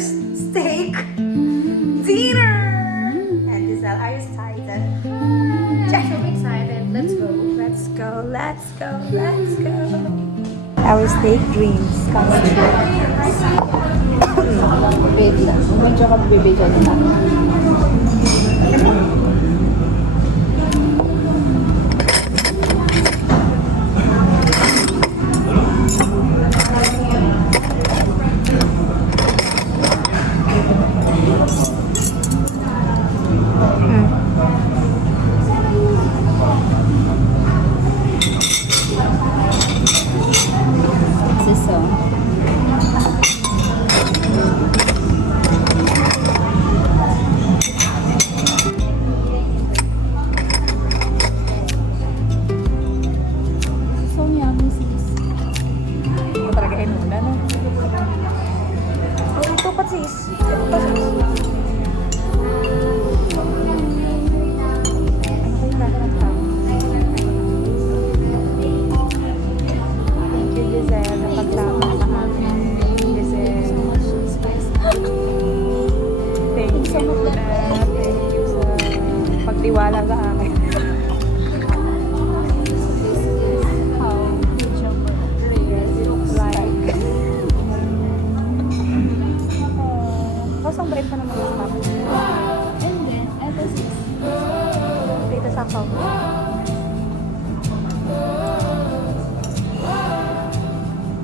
first steak dinner. And Giselle, are you excited? I'm excited. Let's go. Let's go, let's go, let's go. Our steak dreams come true. Wait lang. Medyo ka bibigyan na. Pagtiwala sa akin. Kasang break pa naman yung stop. And then, eto sis. Dito sa account.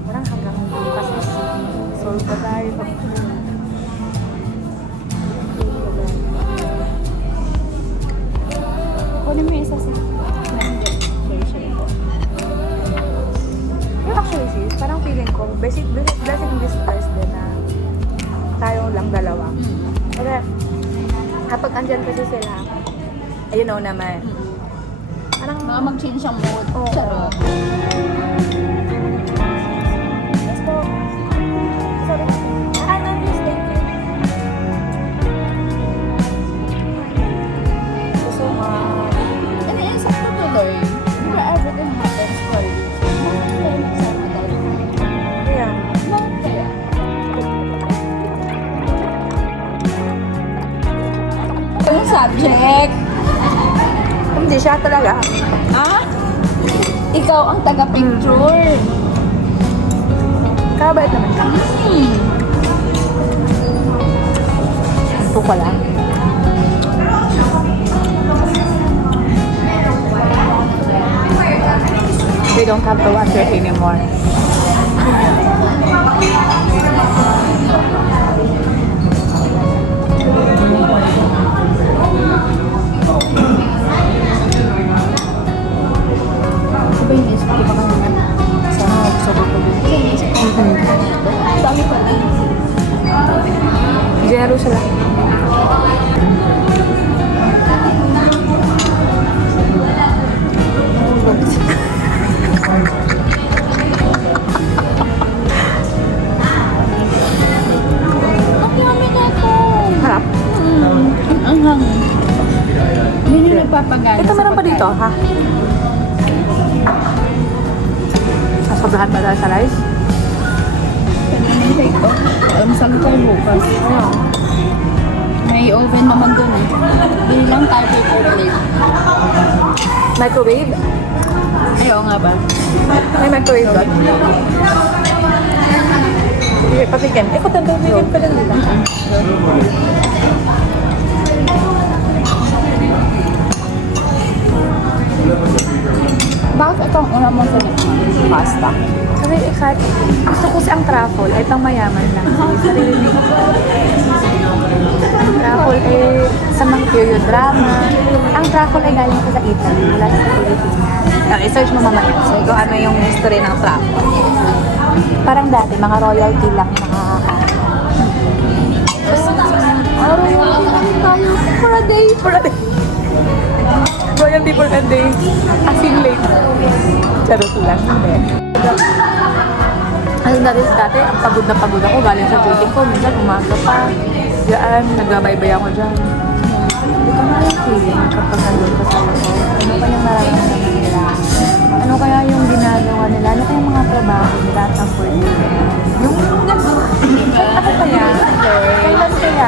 Parang hanggang bukas is solve pa tayo. Kunin mo yung isa sis. Pero actually sis, parang feeling ko, blessing in disguise din na tayo lang dalawa. Kasi kapag andyan kasi sila, ayun o naman. Parang Mga mag-change ang mood. Oo. Charot. let's go. Sorry. Ano yung steak? So much. And then, sakto tuloy. Diba everything happens for you. Bakit tayo magsama tayo? Yeah. Bakit kaya? Yung subject. Hindi siya talaga. Ha? Ikaw ang taga-picture. Kabait naman ka. Ito ko lang. We don't have to wonder anymore. Diba yung isip ko baka naman sana gusto ko ko din. Kasi yung isip ko dami pa din. Zero sila. Ang yummy na ito. Harap. Ang hangin. Yun yung nagpapagana Ito sa meron pa pagkain. dito, ha? Sasobrahan ba tayo sa rice? Pinamintay ko. Masag ko bukas. Ano? May oven naman dun eh. Bili lang tayo paper plate. Microwave? Ayaw nga ba? May microwave doon? Sige, patigyan. Eh, kung tandaan pa lang nila. Bakit ito ang una mong sinipman? Pasta. Kasi excited. Gusto ko ang truffle ay pang mayaman lang. Sarili. Truffle ay sa mga period drama. Ang truffle ay galing ko sa Italy, mula sa Pilipinas. I-search mo mamaya. So, kung ano yung history ng truffle. Parang dati, mga royalty lang nakakain. For a day. For a day. Royalty for a day. As in late. Charot lang. Ano na rin dati, ang pagod na pagod ako. Galing sa shooting ko. Minsan umaga pa. Diyan, nagbabaybay ako dyan. Hindi ko na yung feeling kapag nandun ka sa loob. Ano pa yung nararamdaman nila? Ano kaya yung ginagawa nila? Ano kaya yung mga trabaho nila at ang work nila? Yung, ako kaya,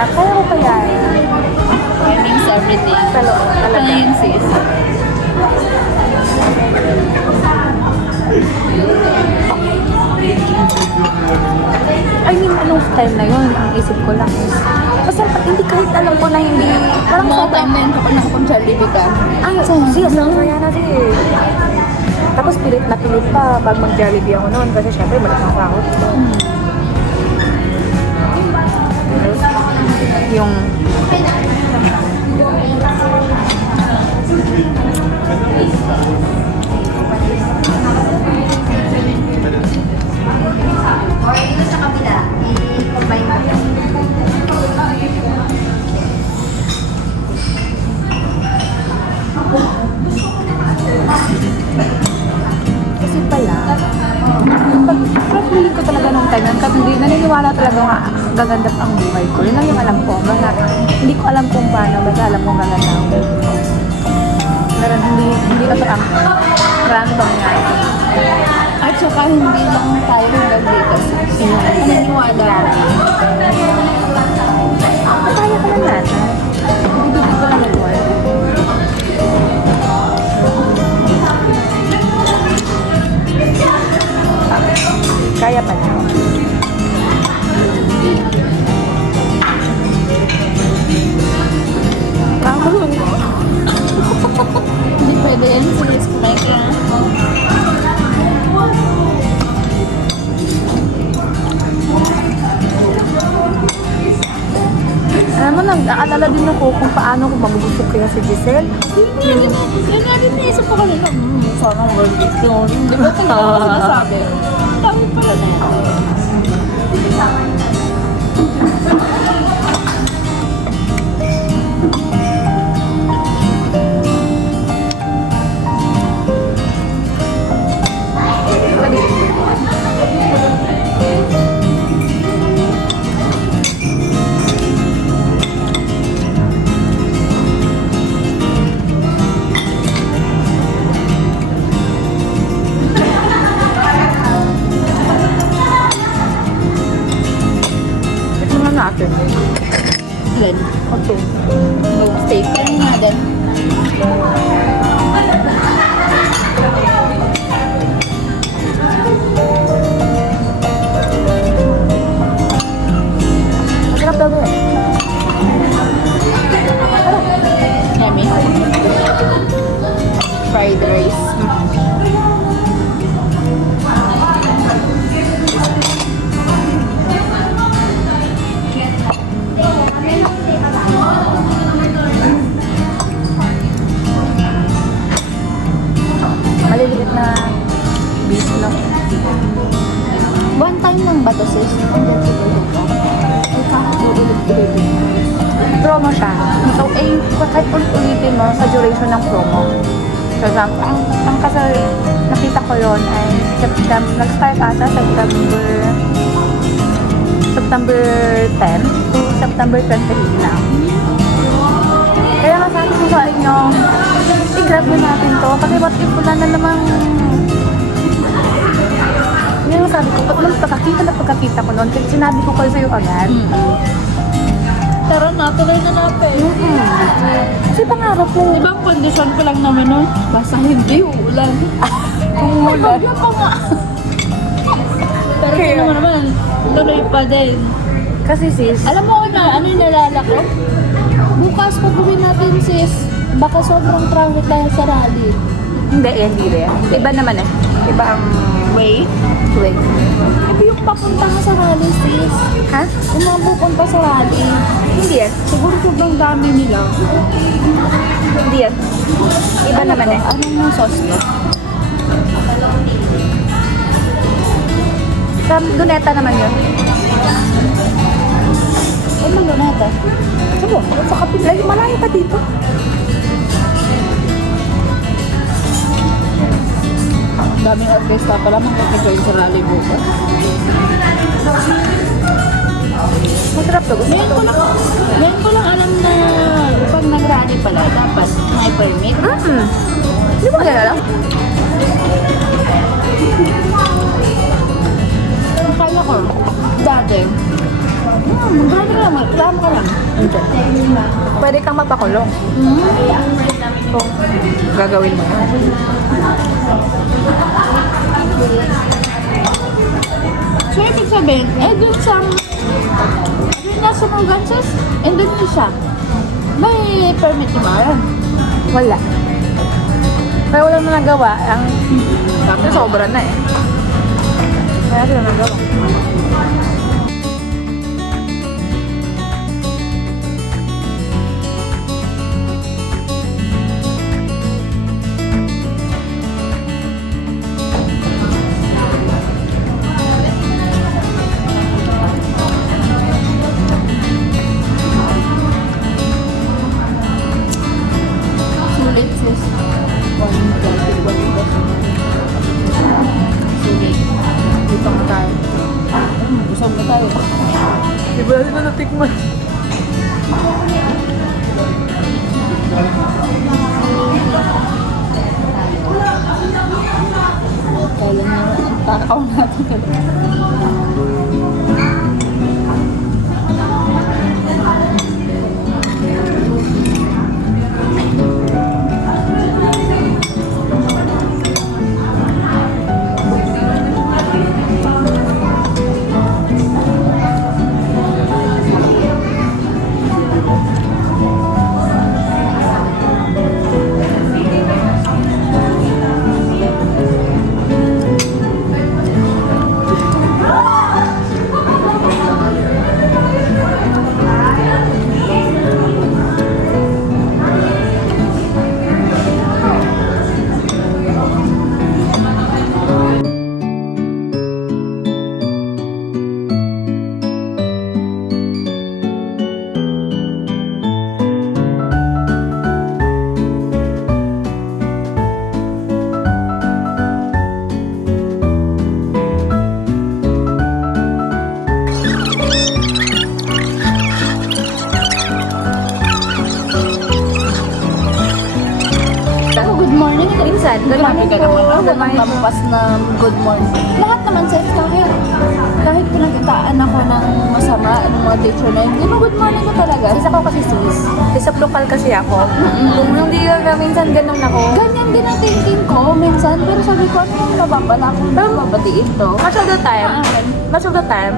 kaya ko pa yan. Timings everything. Talaga. Ano yun, sis? I mean, anong time na yun, ang isip ko lang is, basta hindi kahit alam ko na hindi, parang Mga sobrang, time na yun kapag nakapag-Jollibee ka. ay, siya, kaya na din. Tapos pilit na pilit pa pag mag-Jollibee ako noon kasi syempre malaking sahod ko. Yung Or dito sa kabila, i-combine mo yan. kasi pala, pag feeling ko talaga nung time nun, kasi hindi, naniniwala talaga nga gaganda ang buhay ko. Yun lang yung alam ko. Mga, hindi ko alam kung paano, basta alam kong gaganda ang buhay ko. Pero hindi kasi ang random nga. At saka hindi lang tayo hanggang dito, sis. Naniniwala ako. Kaya ka na natin. Bibigit ko lang yung word. Kaya pa na. Hindi pwede yan, sis. Kumain ka na. Alam mo, nag-aalala din ako kung paano ko mabubusog kaya si Giselle. Yun nga din naisip ko kanina, sana worth it yun. Di ba kung ano ko sinasabi? Dami pala na yan. Ito na natin. Then, Okay. no steak ka na din. Masarap daw eh. Yummy. Fried rice. Maliliit na beef no? One time lang ba to, sis? Hanggang sa tulog ka? Ay, kakaulit-ulit. Promo siya. So, kahit ulit-ulitin mo sa duration ng promo. For example, ang kasi nakita ko yon ay nag-start ata September 10 to September 28 lang. Kaya nga sabi ko sa inyo, i-grab na natin to. Kasi what if wala na namang... Yun ang sabi ko, nung pagkakita ko noon, sinabi ko kayo sa'yo agad. Tara na, tuloy na natin. Kasi pangarap ko. Di ba ang kondisyon ko lang naman nun? Basta hindi uulan. Umulan. Bagyo pa nga. Pero Kaya- tingnan mo naman, tuloy pa din. Kasi sis, Alam mo na, ano yung nalala ko? Bukas pag uwi natin, sis, baka sobrang traffic dahil sa rally. hindi rin. Iba naman eh. Iba ang Wait. way. Ito yung papunta ka sa rally, sis. Ha? Yung mga pupunta sa rally, Hindi eh. siguro sobrang dami nila. Hindi eh. Iba Ano naman to? eh. Anong sauce to? Sa Luneta naman yun. Ano ba nata? Sabo, sa kapila. Malayo pa dito. Daming orkestra pala makaka-join sa rally bukas. Masarap to. Gusto Ngayon ko ko lang, ngayon ko lang alam na pag nag-rally pala, dapat may permit. Hindi mo alala? Kaya ko, dati, Grabe ka naman. Reklamo ka lang. Hindi. Pwede kang mapakulong kung gagawin mo yun. So, ibig sabihin, dun sa nasa provinces, Indonesia, may permit ni Maran. Wala. Kaya wala na nagawa. Ang sobra na eh. Kaya sila nagawa. Sulit sis. Sulit. Lipang tayo. Busog na tayo. Di ba natin na natikman? Kaya na ang takaw natin. Good morning. Minsan, Grabe ka naman. Good Walang morning. lampas na good morning. Lahat naman sis, kahit pinakitaan ako ng masama ng mga teacher na hindi mo good morning ko talaga. Isa ko kasi sis. Isa lokal kasi ako. Kung hindi ka minsan ganun ako. Ganyan din ang thinking ko minsan, pero sabi ko, ano yung nababala kung babatiin to? Much of the time,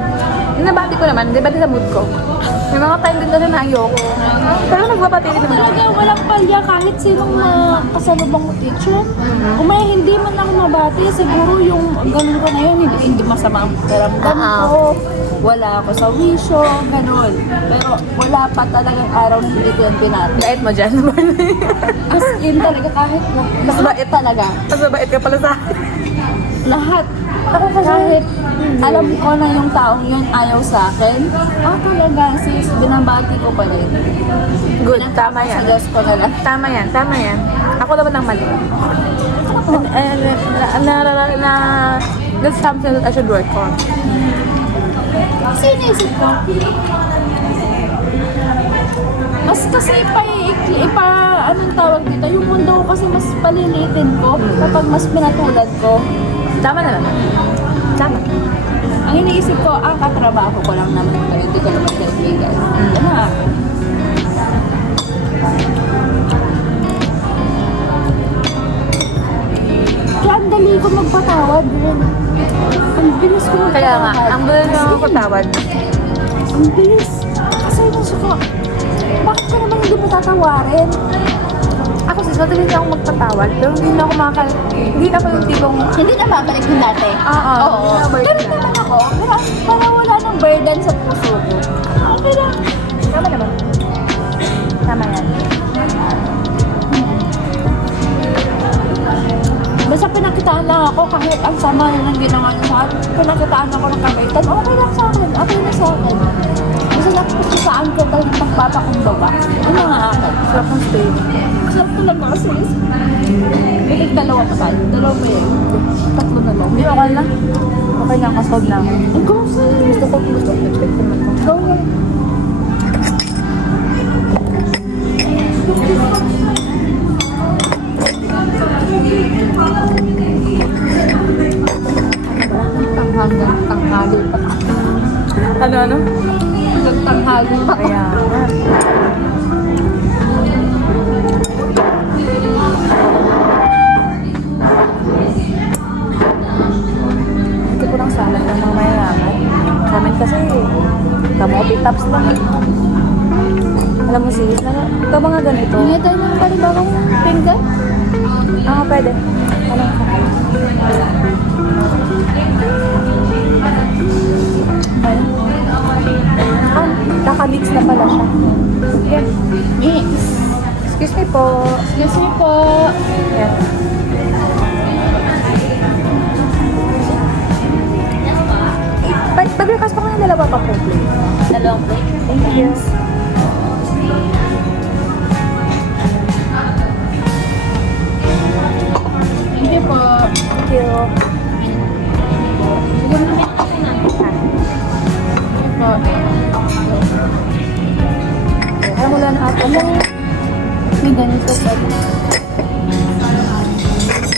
nabati ko naman, di ba sa mood ko? May mga time din kasi na ayoko. Pero nagbabati din naman ako. Talaga, walang palya kahit sinong kasalubong mo teacher. Kung may hindi man ako mabati, siguro yung ganun ko na yun, hindi masama ang paramdam ko. Wala ako sa wisyo, ganun. Pero wala pa talagang araw na hindi ko yung binati. Gait mo dyan. As in talaga, kahit Mas bait talaga. Mas mabait ka pala sa akin. Lahat. Kahit alam ko na yung taong yun ayaw sa akin, talaga sis, binabati ko pa rin. Good, tama Sa yan. Diyos ko na lang. Tama yan. Ako naman ang mali. That's something that I should work on. Kasi inisip ko, mas kasi anong tawag dito, yung mundo ko kasi mas palilitin ko kapag mas pinatulad ko. Tama naman. Tama. Ang iniisip ko, katrabaho ko lang naman kayo, hindi ko naman kaibigan. Yan na. Kaya ang dali ko magpatawad rin. Ang bilis ko magpatawad. Kaya nga, ang bilis na ako patawad. Ang bilis. Kasi nasa ko, bakit ko naman hindi patatawarin? Ako sis, madaling na ako magpatawad. Pero hindi na ako hindi ako yung tipong, Hindi na babalik yung dati. Oo. Ganun naman ako. Pero para wala nang burden sa puso ko. Okay lang. tama naman. Tama yan. Basta pinakitaan lang ako kahit ang sama na ng ginawa niya sa akin. Pinakitaan ako ng kabaitan. Okay lang sa akin. Okay na sa akin. Kasi nakapos saan ko talagang pagpapakumbaba. Yung mga akin. Sarap ng stay. Sarap talaga kasi. Bilig dalawa pa tayo. Dalawa pa yun. Tatlo na lang. Hindi, okay lang. Okay lang, kasold na ako. Ang gusto. Gusto ko. Expect naman ko. Go. Hanggang tanghali pa. Ano? hanggang tanghali pa. Kaya nga. Ito ko lang salad ng mga mayayaman. Sa amin kasi, kamote tops lang. Alam mo sis, ito mga ganito. Hindi tayo ng panibagong pinggan. Ah, pwede. Alam ko. Ayun. Ah, nakamix na pala siya. Yan. Mix. Excuse me po. Excuse me po. Yan. Pag-request pa ko ng dalawa pa po, please. Dalawang plate. Thank you. Thank you po. Thank you. Siguro na may kasi na. Thank you po. Alam mo lang ate. May ganito po.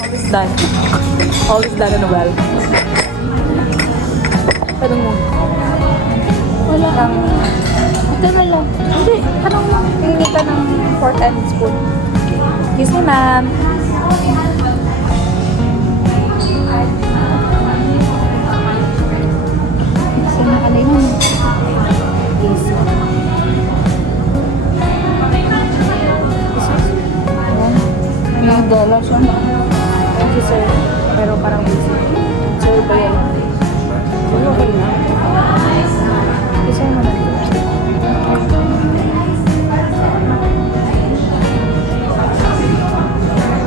Always done. Always done and well. Tanong mo. Wala. Ng... Ito na lang. Hindi. Tanong mo. Tingin ka ng fork and spoon. Excuse me, ma'am. Kasi nakalay mo. Please. May dala siya. Thank you, sir. Pero parang busy. Sir, ba yan? Sir, okay lang. Isa mo na.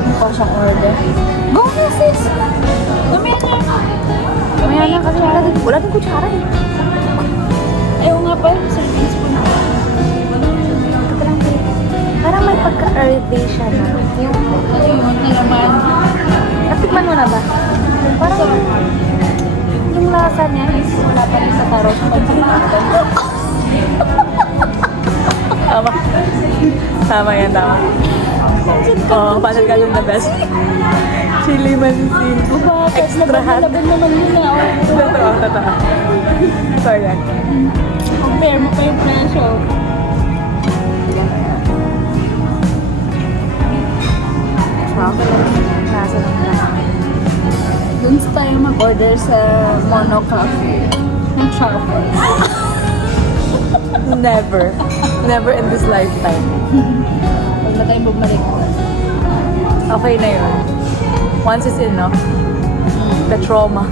Mukha siyang order. Go na sis! Gamit na. Mamaya na kasi wala din kutsara eh. Ayaw nga pa yung service po na. Ito lang po. Parang may pagka-earthy siya na. Yung... Ano yun? Nalaman. Natikman mo na ba? Parang yung lasa niya is Wala pa rin sa tarot. Pag-sinapan. tama. Tama yan, tama. Oo, paano ka yung the best? Chili mansin. Bakit? Extra hot. Laban naman yun na. Totoo, totoo. Sorry yan. Compare mo pa yung presyo. Wow, talagang lasa ng lasa. Doon tayo mag-order sa Mono Cafe. Ng Charcoal. Never. Never in this lifetime. Huwag na tayo bumalik. Okay na yun. Once is enough. The trauma.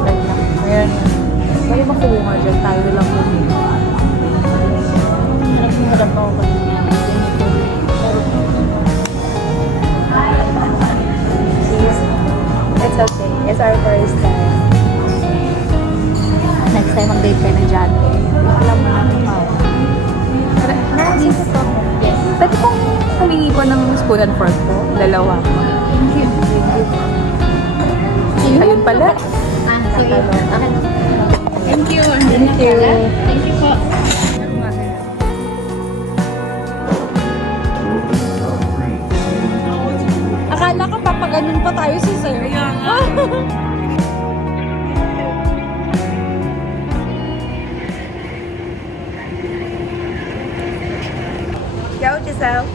Right na. Ayan. Pwede makuha dyan. Tayo lang po dito. Harap ako. It's okay. It's our first time. Next time mag-date kayo ng January. Alam mo na naman. Naisip ko. Yes. Pwede kong humingi ko ng spoon and fork ko. Dalawa. Thank you. Ayun pala. Ah, sige. Okay. Thank you. Thank you. Thank you po. Akala ko papaganon pa tayo si sir. Kaya nga. Go, Giselle.